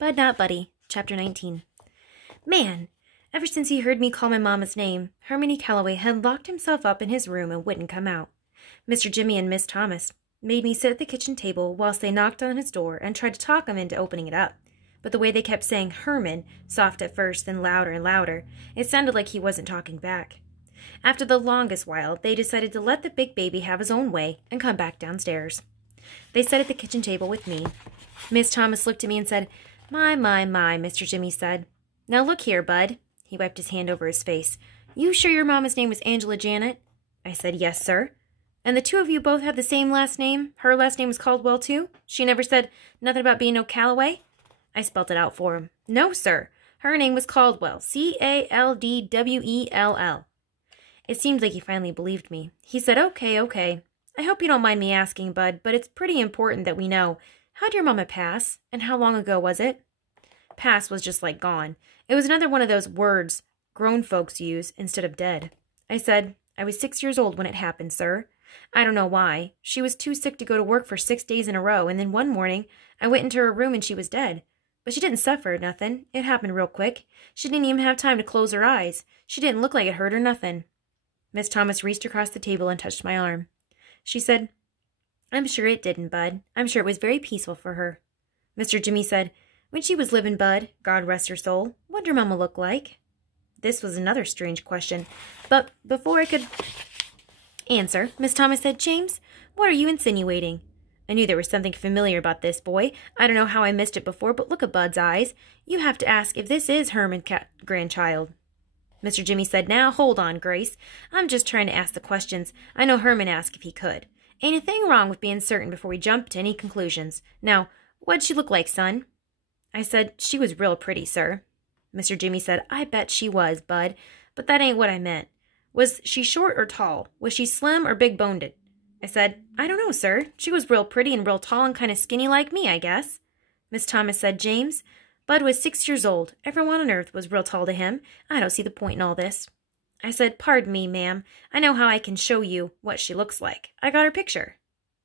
Bud Not Buddy, Chapter 19. Man, ever since he heard me call my mama's name, Hermione Calloway had locked himself up in his room and wouldn't come out. Mr. Jimmy and Miss Thomas made me sit at the kitchen table whilst they knocked on his door and tried to talk him into opening it up. But the way they kept saying Herman, soft at first, then louder and louder, it sounded like he wasn't talking back. After the longest while, they decided to let the big baby have his own way and come back downstairs. They sat at the kitchen table with me. Miss Thomas looked at me and said, My, Mr. Jimmy said. Now look here, Bud. He wiped his hand over his face. You sure your mama's name was Angela Janet? I said, Yes, sir. And the two of you both have the same last name? Her last name was Caldwell, too? She never said nothing about being no Calloway? I spelt it out for him. No, sir. Her name was Caldwell. Caldwell. It seemed like he finally believed me. He said, Okay. I hope you don't mind me asking, Bud, but it's pretty important that we know. How'd your mama pass? And how long ago was it? Pass was just like gone. It was another one of those words grown folks use instead of dead. I said, I was 6 years old when it happened, sir. I don't know why. She was too sick to go to work for 6 days in a row, and then one morning I went into her room and she was dead. But she didn't suffer or nothing. It happened real quick. She didn't even have time to close her eyes. She didn't look like it hurt or nothing. Miss Thomas reached across the table and touched my arm. She said, I'm sure it didn't, Bud. I'm sure it was very peaceful for her. Mr. Jimmy said, When she was living, Bud, God rest her soul, what'd your mama look like? This was another strange question, but before I could answer, Miss Thomas said, James, what are you insinuating? I knew there was something familiar about this boy. I don't know how I missed it before, but look at Bud's eyes. You have to ask if this is Herman's grandchild. Mr. Jimmy said, Now, hold on, Grace. I'm just trying to ask the questions. I know Herman asked if he could. Ain't a thing wrong with being certain before we jump to any conclusions. Now, what'd she look like, son? I said, She was real pretty, sir. Mr. Jimmy said, I bet she was, Bud, but that ain't what I meant. Was she short or tall? Was she slim or big-boned? I said, I don't know, sir. She was real pretty and real tall and kind of skinny like me, I guess. Miss Thomas said, James, Bud was 6 years old. Everyone on earth was real tall to him. I don't see the point in all this. I said, Pardon me, ma'am. I know how I can show you what she looks like. I got her picture.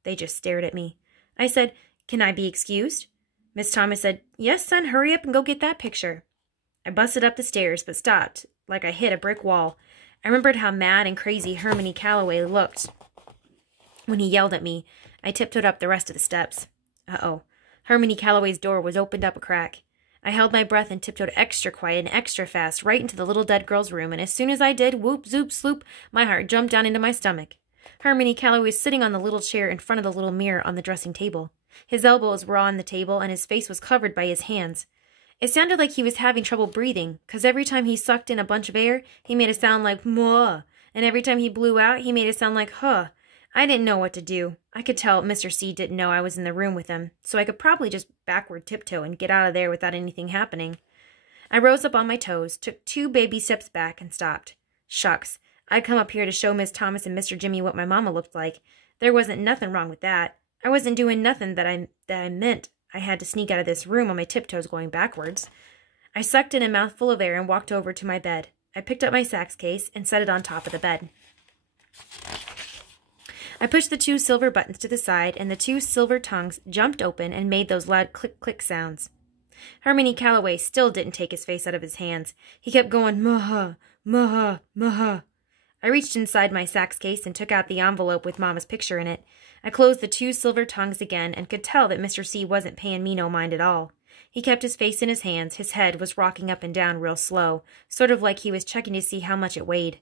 They just stared at me. I said, Can I be excused? Miss Thomas said, Yes, son, hurry up and go get that picture. I busted up the stairs, but stopped, like I hit a brick wall. I remembered how mad and crazy Hermione Calloway looked when he yelled at me. I tiptoed up the rest of the steps. Uh-oh. Hermione Calloway's door was opened up a crack. I held my breath and tiptoed extra quiet and extra fast right into the little dead girl's room, and as soon as I did, whoop, zoop, sloop, my heart jumped down into my stomach. Hermione Calloway was sitting on the little chair in front of the little mirror on the dressing table. His elbows were on the table, and his face was covered by his hands. It sounded like he was having trouble breathing, 'cause every time he sucked in a bunch of air, he made a sound like "muh," and every time he blew out, he made a sound like "huh." I didn't know what to do. I could tell Mr. C didn't know I was in the room with him, so I could probably just backward tiptoe and get out of there without anything happening. I rose up on my toes, took 2 baby steps back, and stopped. Shucks, I'd come up here to show Miss Thomas and Mr. Jimmy what my mama looked like. There wasn't nothing wrong with that. I wasn't doing nothing that I meant I had to sneak out of this room on my tiptoes going backwards. I sucked in a mouthful of air and walked over to my bed. I picked up my sax case and set it on top of the bed. I pushed the 2 silver buttons to the side, and the 2 silver tongues jumped open and made those loud click-click sounds. Hermione Calloway still didn't take his face out of his hands. He kept going, "Muh-huh, muh-huh, muh-huh." I reached inside my sax case and took out the envelope with Mama's picture in it. I closed the 2 silver tongues again and could tell that Mr. C wasn't paying me no mind at all. He kept his face in his hands. His head was rocking up and down real slow, sort of like he was checking to see how much it weighed.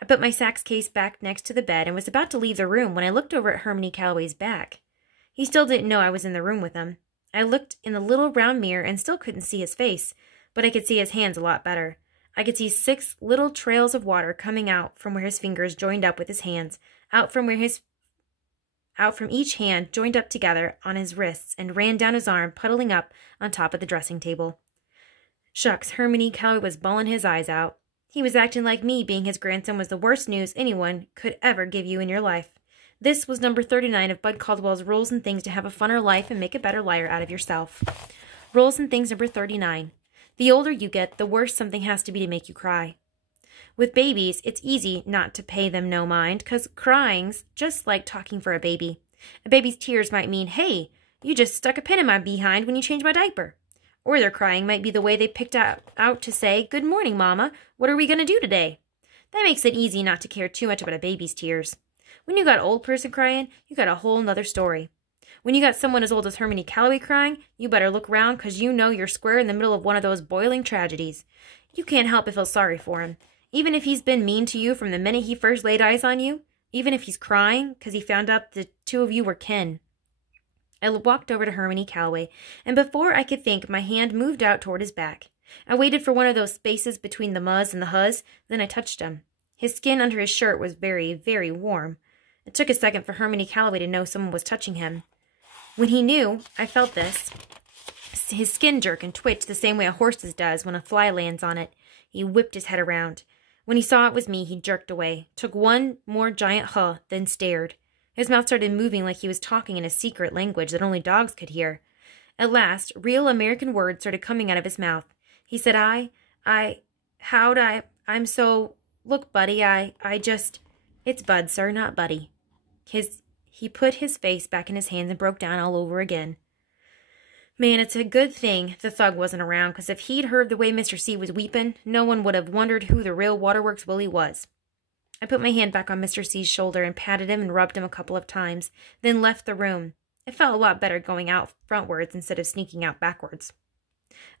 I put my sax case back next to the bed and was about to leave the room when I looked over at Hermione Calloway's back. He still didn't know I was in the room with him. I looked in the little round mirror and still couldn't see his face, but I could see his hands a lot better. I could see 6 little trails of water coming out from where his fingers joined up with his hands, out from each hand joined up together on his wrists and ran down his arm, puddling up on top of the dressing table. Shucks, Hermione Calloway was bawling his eyes out. He was acting like me being his grandson was the worst news anyone could ever give you in your life. This was number 39 of Bud Caldwell's Rules and Things to Have a Funner Life and Make a Better Liar Out of Yourself. Rules and Things number 39. The older you get, the worse something has to be to make you cry. With babies, it's easy not to pay them no mind, 'cause crying's just like talking for a baby. A baby's tears might mean, "Hey, you just stuck a pin in my behind when you changed my diaper." Or their crying might be the way they picked out to say, "Good morning, Mama. What are we going to do today?" That makes it easy not to care too much about a baby's tears. When you got an old person crying, you got a whole nother story. When you got someone as old as Hermione Calloway crying, you better look round, 'cause you know you're square in the middle of one of those boiling tragedies. You can't help but feel sorry for him, even if he's been mean to you from the minute he first laid eyes on you, even if he's crying 'cause he found out the two of you were kin. I walked over to Hermione Calloway, and before I could think, my hand moved out toward his back. I waited for one of those spaces between the muzz and the huzz, then I touched him. His skin under his shirt was very, very warm. It took a second for Hermione Calloway to know someone was touching him. When he knew, I felt this. His skin jerk and twitch the same way a horse's does when a fly lands on it. He whipped his head around. When he saw it was me, he jerked away, took one more giant huh, then stared. His mouth started moving like he was talking in a secret language that only dogs could hear. At last, real American words started coming out of his mouth. He said, I'm so, look, Buddy, it's Bud, sir, not Buddy. He put his face back in his hands and broke down all over again. Man, it's a good thing the thug wasn't around, 'cause if he'd heard the way Mr. C was weeping, no one would have wondered who the real Waterworks Willie was. I put my hand back on Mr. C's shoulder and patted him and rubbed him a couple of times, then left the room. It felt a lot better going out frontwards instead of sneaking out backwards.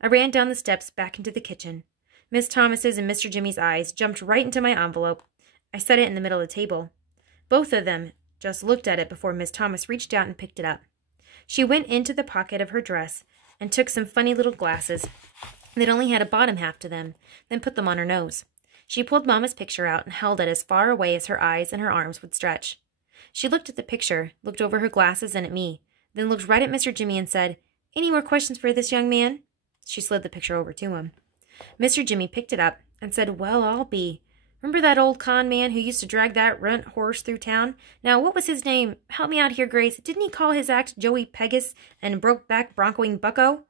I ran down the steps back into the kitchen. Miss Thomas's and Mr. Jimmy's eyes jumped right into my envelope. I set it in the middle of the table. Both of them just looked at it before Miss Thomas reached out and picked it up. She went into the pocket of her dress and took some funny little glasses that only had a bottom half to them, then put them on her nose. She pulled Mama's picture out and held it as far away as her eyes and her arms would stretch. She looked at the picture, looked over her glasses and at me, then looked right at Mr. Jimmy and said, "Any more questions for this young man?" She slid the picture over to him. Mr. Jimmy picked it up and said, "Well, I'll be. Remember that old con man who used to drag that runt horse through town? Now, what was his name? Help me out here, Grace. Didn't he call his axe Joey Pegas and Brokeback Broncoing Bucko?"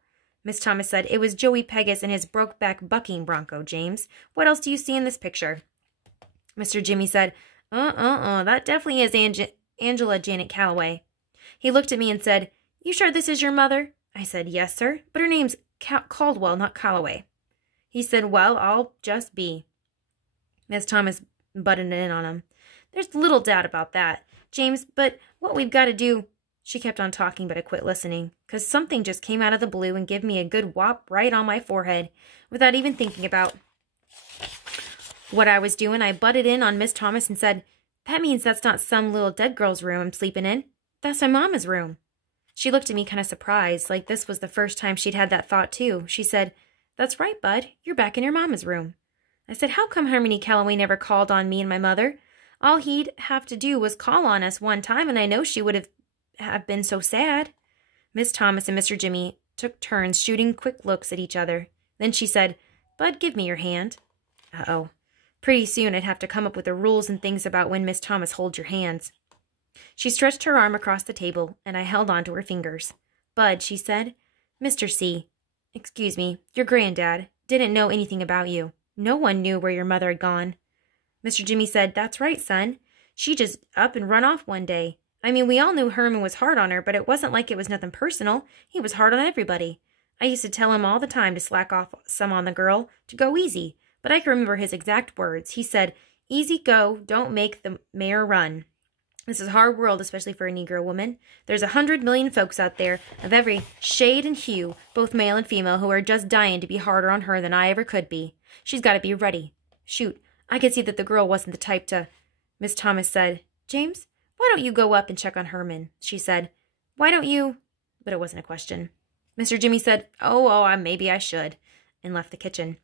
Miss Thomas said, "It was Joey Pegas and his Brokeback Bucking Bronco, James. What else do you see in this picture?" Mr. Jimmy said, that definitely is Angela Janet Calloway." He looked at me and said, "You sure this is your mother?" I said, "Yes, sir, but her name's Caldwell, not Calloway." He said, "Well, I'll just be." Miss Thomas butted in on him. "There's little doubt about that, James, but what we've got to do—" She kept on talking, but I quit listening, 'cause something just came out of the blue and gave me a good whop right on my forehead, without even thinking about what I was doing. I butted in on Miss Thomas and said, "That means that's not some little dead girl's room I'm sleeping in. That's my mama's room." She looked at me kind of surprised, like this was the first time she'd had that thought too. She said, "That's right, Bud. You're back in your mama's room." I said, "How come Hermione Calloway never called on me and my mother? All he'd have to do was call on us one time, and I know she would have been so sad." Miss Thomas and Mr. Jimmy took turns shooting quick looks at each other. Then she said, "Bud, give me your hand." Uh-oh. Pretty soon I'd have to come up with the rules and things about when Miss Thomas holds your hands. She stretched her arm across the table, and I held on to her fingers. "Bud," she said, "Mr. C, excuse me, your granddad, didn't know anything about you. No one knew where your mother had gone." Mr. Jimmy said, "That's right, son. She just up and run off one day. I mean, we all knew Herman was hard on her, but it wasn't like it was nothing personal. He was hard on everybody. I used to tell him all the time to slack off some on the girl, to go easy. But I can remember his exact words. He said, 'Easy go, don't make the mare run.' This is a hard world, especially for a Negro woman. There's 100 million folks out there of every shade and hue, both male and female, who are just dying to be harder on her than I ever could be. She's got to be ready. Shoot, I could see that the girl wasn't the type to—" Miss Thomas said, "James, why don't you go up and check on Herman?" She said, "Why don't you—" But it wasn't a question. Mr. Jimmy said, maybe I should," and left the kitchen.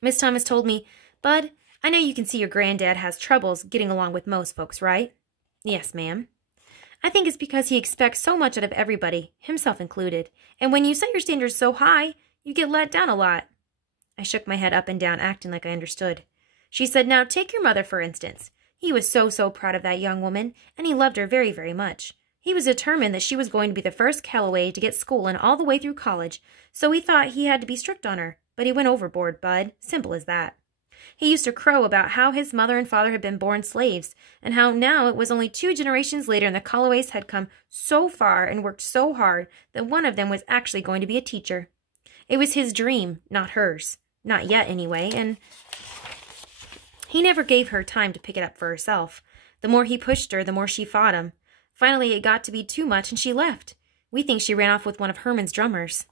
Miss Thomas told me, "Bud, I know you can see your granddad has troubles getting along with most folks, right?" "Yes, ma'am." "I think it's because he expects so much out of everybody, himself included. And when you set your standards so high, you get let down a lot." I shook my head up and down, acting like I understood. She said, "Now, take your mother, for instance. He was so proud of that young woman, and he loved her very, very much. He was determined that she was going to be the first Calloway to get schooling all the way through college, so he thought he had to be strict on her. But he went overboard, Bud. Simple as that. He used to crow about how his mother and father had been born slaves, and how now it was only 2 generations later and the Calloways had come so far and worked so hard that one of them was actually going to be a teacher. It was his dream, not hers. Not yet, anyway, and he never gave her time to pick it up for herself. The more he pushed her, the more she fought him. Finally, it got to be too much, and she left. We think she ran off with one of Herman's drummers.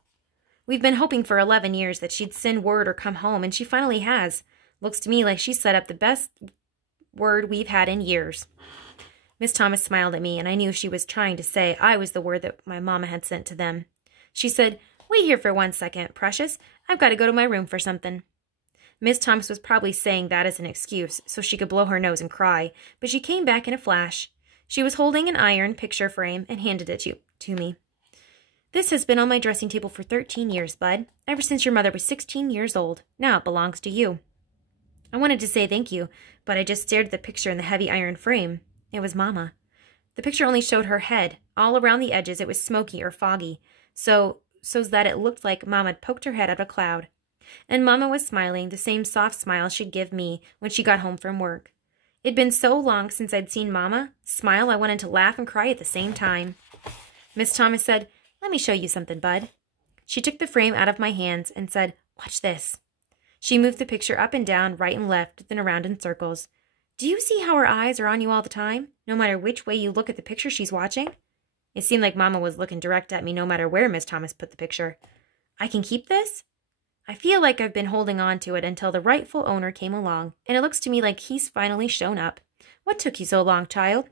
We've been hoping for 11 years that she'd send word or come home, and she finally has. Looks to me like she set up the best word we've had in years. Miss Thomas smiled at me, and I knew she was trying to say I was the word that my mama had sent to them. She said, "Wait here for 1 second, Precious. I've got to go to my room for something." Miss Thomas was probably saying that as an excuse, so she could blow her nose and cry, but she came back in a flash. She was holding an iron picture frame and handed it to me. "This has been on my dressing table for 13 years, Bud, ever since your mother was 16 years old. Now it belongs to you." I wanted to say thank you, but I just stared at the picture in the heavy iron frame. It was Mama. The picture only showed her head. All around the edges it was smoky or foggy, so that it looked like Mama had poked her head out of a cloud. And Mama was smiling, the same soft smile she'd give me when she got home from work. It'd been so long since I'd seen Mama smile I wanted to laugh and cry at the same time. Miss Thomas said, "Let me show you something, Bud." She took the frame out of my hands and said, "Watch this." She moved the picture up and down, right and left, then around in circles. "Do you see how her eyes are on you all the time? No matter which way you look at the picture she's watching?" It seemed like Mama was looking direct at me no matter where Miss Thomas put the picture. "I can keep this?" "I feel like I've been holding on to it until the rightful owner came along, and it looks to me like he's finally shown up. What took you so long, child?"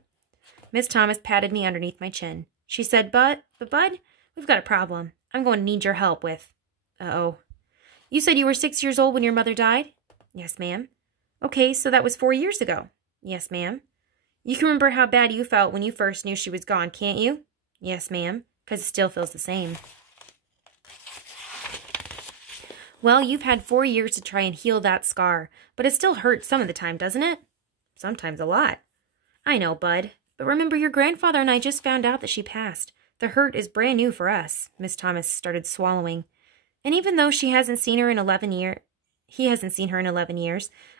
Miss Thomas patted me underneath my chin. She said, Bud, we've got a problem. I'm going to need your help with." Uh-oh. "You said you were 6 years old when your mother died?" "Yes, ma'am." "Okay, so that was 4 years ago." "Yes, ma'am." "You can remember how bad you felt when you first knew she was gone, can't you?" "Yes, ma'am," because it still feels the same. "Well, you've had 4 years to try and heal that scar, but it still hurts some of the time, doesn't it?" "Sometimes a lot." "I know, Bud, but remember your grandfather and I just found out that she passed. The hurt is brand new for us." Miss Thomas started swallowing. "And even though he hasn't seen her in 11 years,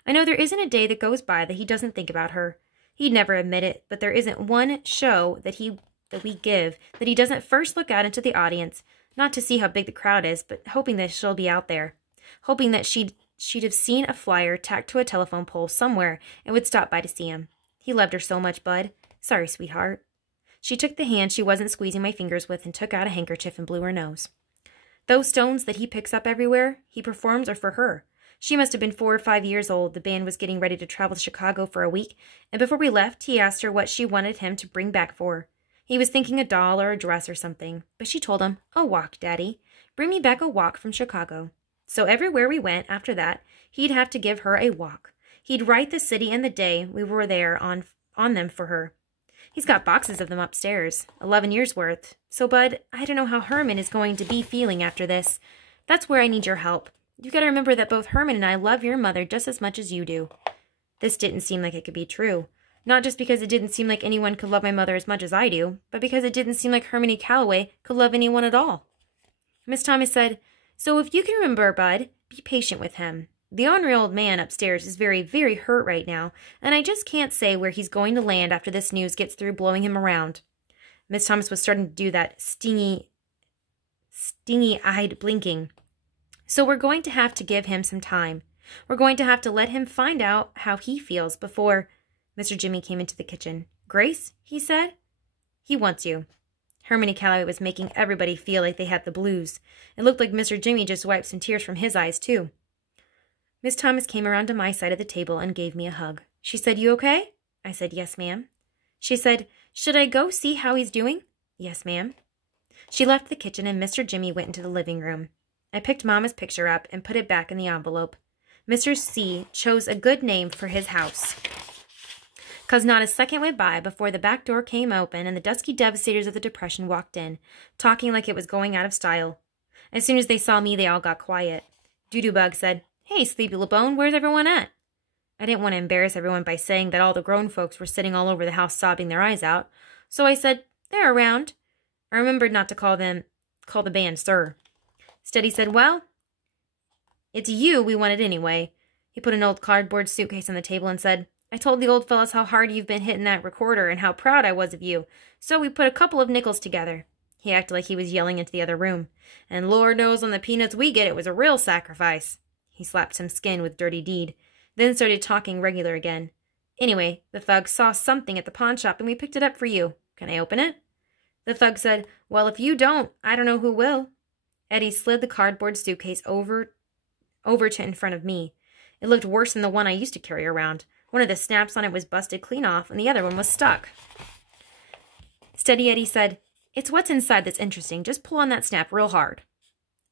I know there isn't a day that goes by that he doesn't think about her. He'd never admit it, but there isn't one show that we give that he doesn't first look out into the audience, not to see how big the crowd is, but hoping that she'll be out there, hoping that she'd have seen a flyer tacked to a telephone pole somewhere and would stop by to see him. He loved her so much, Bud. Sorry, sweetheart." She took the hand she wasn't squeezing my fingers with and took out a handkerchief and blew her nose. "Those stones that he picks up everywhere he performs are for her. She must have been 4 or 5 years old. The band was getting ready to travel to Chicago for a week, and before we left, he asked her what she wanted him to bring back for her. He was thinking a doll or a dress or something, but she told him, 'A walk, Daddy. Bring me back a walk from Chicago.' So everywhere we went after that, he'd have to give her a walk. He'd write the city and the day we were there on them for her. He's got boxes of them upstairs, 11 years worth. So, Bud, I don't know how Herman is going to be feeling after this. That's where I need your help. You gotta remember that both Herman and I love your mother just as much as you do." This didn't seem like it could be true. Not just because it didn't seem like anyone could love my mother as much as I do, but because it didn't seem like Hermione Calloway could love anyone at all. Miss Thomas said, "So if you can remember, Bud, be patient with him. The ornery old man upstairs is very, very hurt right now, and I just can't say where he's going to land after this news gets through blowing him around." Miss Thomas was starting to do that stingy-eyed blinking. "So we're going to have to give him some time. We're going to have to let him find out how he feels before—" Mr. Jimmy came into the kitchen. "Grace," he said, "he wants you." Hermione Calloway was making everybody feel like they had the blues. It looked like Mr. Jimmy just wiped some tears from his eyes, too. Miss Thomas came around to my side of the table and gave me a hug. She said, "You okay?" I said, "Yes, ma'am." She said, "Should I go see how he's doing?" "Yes, ma'am." She left the kitchen and Mr. Jimmy went into the living room. I picked Mama's picture up and put it back in the envelope. Mr. C chose a good name for his house, 'cause not a second went by before the back door came open and the dusky devastators of the Depression walked in, talking like it was going out of style. As soon as they saw me, they all got quiet. Doodoo-Bug said, "Hey, Sleepy LeBone, where's everyone at?" I didn't want to embarrass everyone by saying that all the grown folks were sitting all over the house sobbing their eyes out, so I said, "They're around." I remembered not to call the band sir. Steady said, "Well, it's you we wanted anyway." He put an old cardboard suitcase on the table and said, "I told the old fellas how hard you've been hitting that recorder and how proud I was of you, so we put a couple of nickels together." He acted like he was yelling into the other room. And Lord knows on the peanuts we get, it was a real sacrifice. He slapped some skin with Dirty Deed, then started talking regular again. Anyway, the thug saw something at the pawn shop and we picked it up for you. Can I open it? The thug said, well, if you don't, I don't know who will. Eddie slid the cardboard suitcase over to in front of me. It looked worse than the one I used to carry around. One of the snaps on it was busted clean off, and the other one was stuck. Steady Eddie said, it's what's inside that's interesting. Just pull on that snap real hard.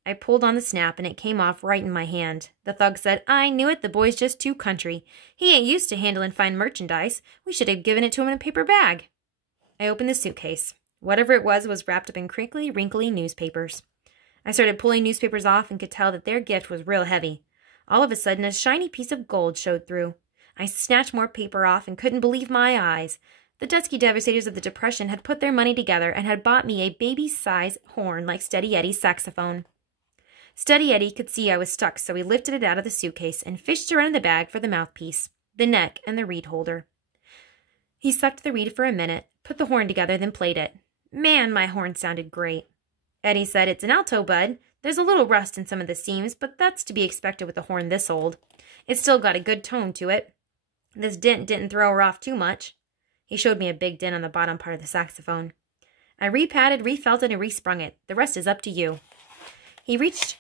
I pulled on the snap, and it came off right in my hand. The thug said, I knew it. The boy's just too country. He ain't used to handling fine merchandise. We should have given it to him in a paper bag. I opened the suitcase. Whatever it was wrapped up in crinkly, wrinkly newspapers. I started pulling newspapers off and could tell that their gift was real heavy. All of a sudden, a shiny piece of gold showed through. I snatched more paper off and couldn't believe my eyes. The dusky devastators of the Depression had put their money together and had bought me a baby-size horn like Steady Eddie's saxophone. Steady Eddie could see I was stuck, so he lifted it out of the suitcase and fished around the bag for the mouthpiece, the neck, and the reed holder. He sucked the reed for a minute, put the horn together, then played it. Man, my horn sounded great. Eddie said, it's an alto, bud. There's a little rust in some of the seams, but that's to be expected with a horn this old. It's still got a good tone to it. This dent didn't throw her off too much. He showed me a big dent on the bottom part of the saxophone. I repatted, refelted, and resprung it. The rest is up to you. He reached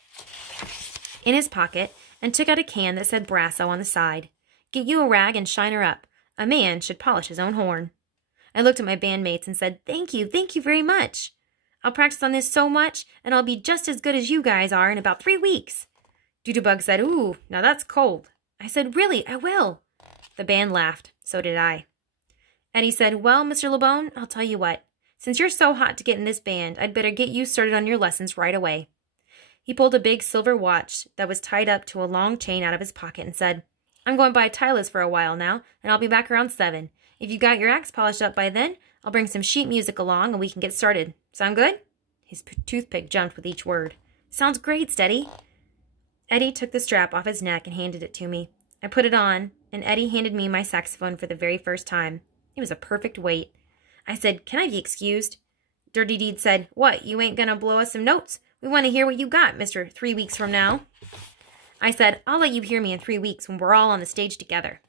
in his pocket and took out a can that said Brasso on the side. Get you a rag and shine her up. A man should polish his own horn. I looked at my bandmates and said, thank you very much. I'll practice on this so much, and I'll be just as good as you guys are in about 3 weeks. Doodlebug said, ooh, now that's cold. I said, really, I will. The band laughed. So did I. Eddie said, well, Mr. LeBone, I'll tell you what. Since you're so hot to get in this band, I'd better get you started on your lessons right away. He pulled a big silver watch that was tied up to a long chain out of his pocket and said, I'm going by Tyler's for a while now, and I'll be back around 7. If you got your axe polished up by then, I'll bring some sheet music along and we can get started. Sound good? His toothpick jumped with each word. Sounds great, Steady. Eddie took the strap off his neck and handed it to me. I put it on, and Eddie handed me my saxophone for the very first time. It was a perfect weight. I said, can I be excused? Dirty Deed said, what, you ain't gonna blow us some notes? We want to hear what you got, Mr. 3 weeks from now. I said, I'll let you hear me in 3 weeks when we're all on the stage together.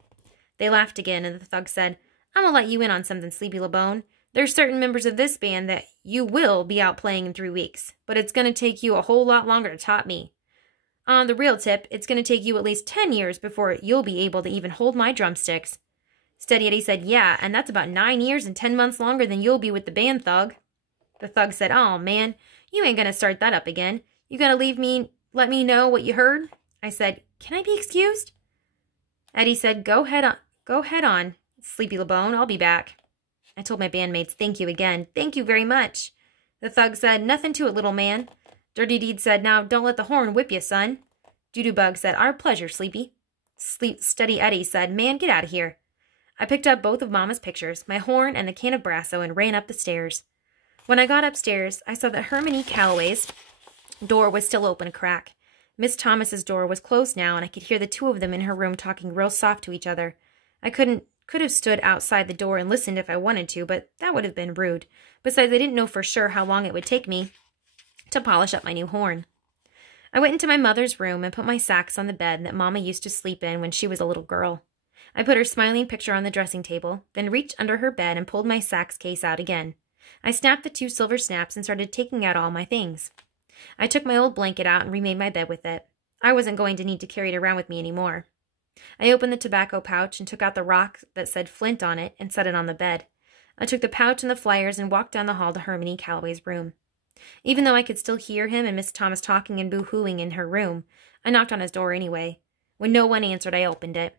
They laughed again, and the thug said, I'm gonna let you in on something, Sleepy LeBone. There's certain members of this band that you will be out playing in 3 weeks, but it's gonna take you a whole lot longer to top me. On the real tip, it's gonna take you at least 10 years before you'll be able to even hold my drumsticks. Steady Eddie said, yeah, and that's about 9 years and 10 months longer than you'll be with the band, Thug. The thug said, oh, man, you ain't gonna start that up again. You gotta let me know what you heard? I said, can I be excused? Eddie said, go head on, Sleepy LeBone, I'll be back. I told my bandmates, thank you again. Thank you very much. The thug said, nothing to it, little man. Dirty Deed said, now don't let the horn whip you, son. Doodoo-Bug said, our pleasure, Sleepy. Steady Eddie said, man, get out of here. I picked up both of Mama's pictures, my horn and the can of Brasso, and ran up the stairs. When I got upstairs, I saw that Hermione Calloway's door was still open a crack. Miss Thomas's door was closed now, and I could hear the two of them in her room talking real soft to each other. I could have stood outside the door and listened if I wanted to, but that would have been rude. Besides, I didn't know for sure how long it would take me to polish up my new horn. I went into my mother's room and put my sax on the bed that Mama used to sleep in when she was a little girl. I put her smiling picture on the dressing table, then reached under her bed and pulled my sax case out again. I snapped the 2 silver snaps and started taking out all my things. I took my old blanket out and remade my bed with it. I wasn't going to need to carry it around with me anymore. I opened the tobacco pouch and took out the rock that said Flint on it and set it on the bed. I took the pouch and the flyers and walked down the hall to Hermione Calloway's room. Even though I could still hear him and Miss Thomas talking and boo-hooing in her room, I knocked on his door anyway. When no one answered, I opened it.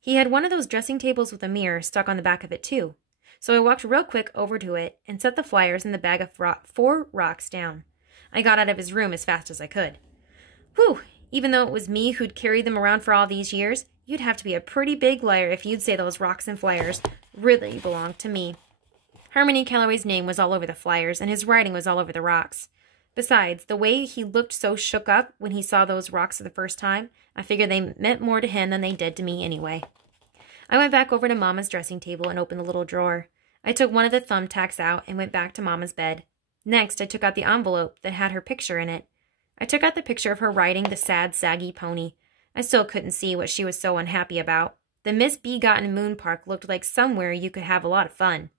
He had one of those dressing tables with a mirror stuck on the back of it, too. So I walked real quick over to it and set the flyers and the bag of 4 rocks down. I got out of his room as fast as I could. Whew! Even though it was me who'd carried them around for all these years, you'd have to be a pretty big liar if you'd say those rocks and flyers really belonged to me. Hermione Calloway's name was all over the flyers, and his writing was all over the rocks. Besides, the way he looked so shook up when he saw those rocks for the first time, I figured they meant more to him than they did to me anyway. I went back over to Mama's dressing table and opened the little drawer. I took one of the thumbtacks out and went back to Mama's bed. Next, I took out the envelope that had her picture in it. I took out the picture of her riding the sad, saggy pony. I still couldn't see what she was so unhappy about. The Miss Begotten Moon Park looked like somewhere you could have a lot of fun.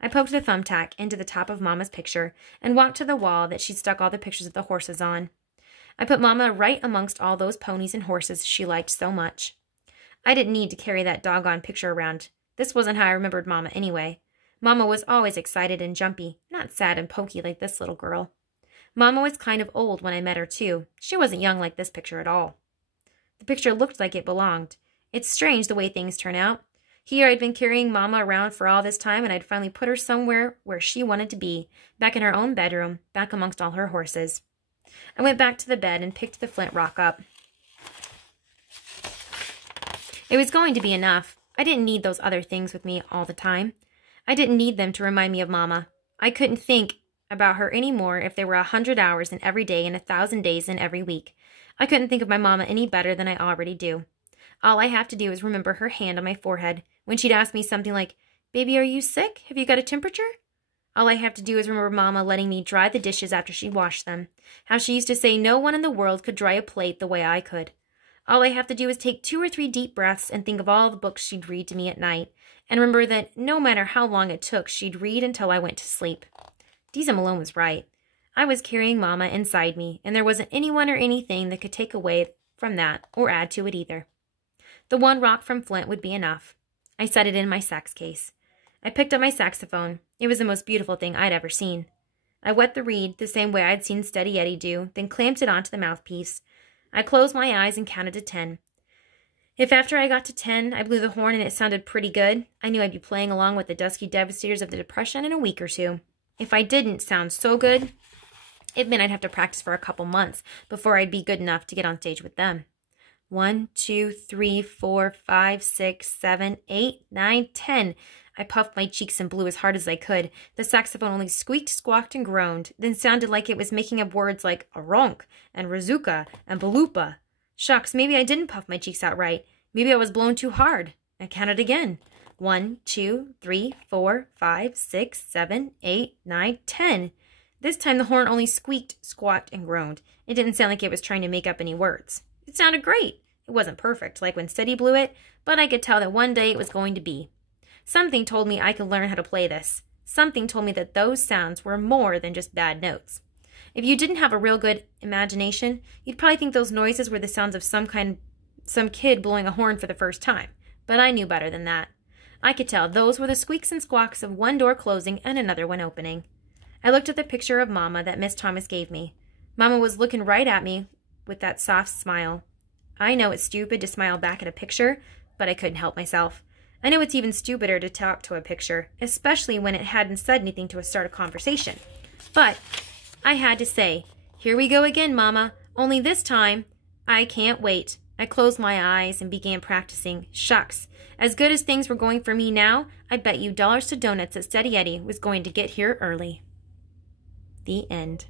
I poked the thumbtack into the top of Mama's picture and walked to the wall that she'd stuck all the pictures of the horses on. I put Mama right amongst all those ponies and horses she liked so much. I didn't need to carry that doggone picture around. This wasn't how I remembered Mama anyway. Mama was always excited and jumpy, not sad and poky like this little girl. Mama was kind of old when I met her, too. She wasn't young like this picture at all. The picture looked like it belonged. It's strange the way things turn out. Here I'd been carrying Mama around for all this time, and I'd finally put her somewhere where she wanted to be, back in her own bedroom, back amongst all her horses. I went back to the bed and picked the flint rock up. It was going to be enough. I didn't need those other things with me all the time. I didn't need them to remind me of Mama. I couldn't think about her any more if there were 100 hours in every day and 1,000 days in every week. I couldn't think of my Mama any better than I already do. All I have to do is remember her hand on my forehead when she'd ask me something like, "Baby, are you sick? Have you got a temperature?" All I have to do is remember Mama letting me dry the dishes after she washed them. How she used to say no one in the world could dry a plate the way I could. All I have to do is take 2 or 3 deep breaths and think of all the books she'd read to me at night, and remember that no matter how long it took, she'd read until I went to sleep. Deeza Malone was right. I was carrying Mama inside me, and there wasn't anyone or anything that could take away from that or add to it either. The one rock from Flint would be enough. I set it in my sax case. I picked up my saxophone. It was the most beautiful thing I'd ever seen. I wet the reed the same way I'd seen Steady Eddie do, then clamped it onto the mouthpiece. I closed my eyes and counted to 10. If after I got to 10, I blew the horn and it sounded pretty good, I knew I'd be playing along with the Dusky Devastators of the Depression in a week or 2. If I didn't sound so good, it meant I'd have to practice for a couple months before I'd be good enough to get on stage with them. 1, 2, 3, 4, 5, 6, 7, 8, 9, 10. I puffed my cheeks and blew as hard as I could. The saxophone only squeaked, squawked, and groaned, then sounded like it was making up words like aronk and razuka and balupa. Shucks, maybe I didn't puff my cheeks out right. Maybe I was blown too hard. I counted again. 1, 2, 3, 4, 5, 6, 7, 8, 9, 10. This time the horn only squeaked, squawked, and groaned. It didn't sound like it was trying to make up any words. It sounded great. It wasn't perfect, like when Steady blew it, but I could tell that one day it was going to be. Something told me I could learn how to play this. Something told me that those sounds were more than just bad notes. If you didn't have a real good imagination, you'd probably think those noises were the sounds of some kid blowing a horn for the first time. But I knew better than that. I could tell those were the squeaks and squawks of one door closing and another one opening. I looked at the picture of Mama that Miss Thomas gave me. Mama was looking right at me with that soft smile. I know it's stupid to smile back at a picture, but I couldn't help myself. I know it's even stupider to talk to a picture, especially when it hadn't said anything to start a conversation. But I had to say, "Here we go again, Mama, only this time, I can't wait." I closed my eyes and began practicing. Shucks, as good as things were going for me now, I bet you dollars to donuts that Steady Eddie was going to get here early. The end.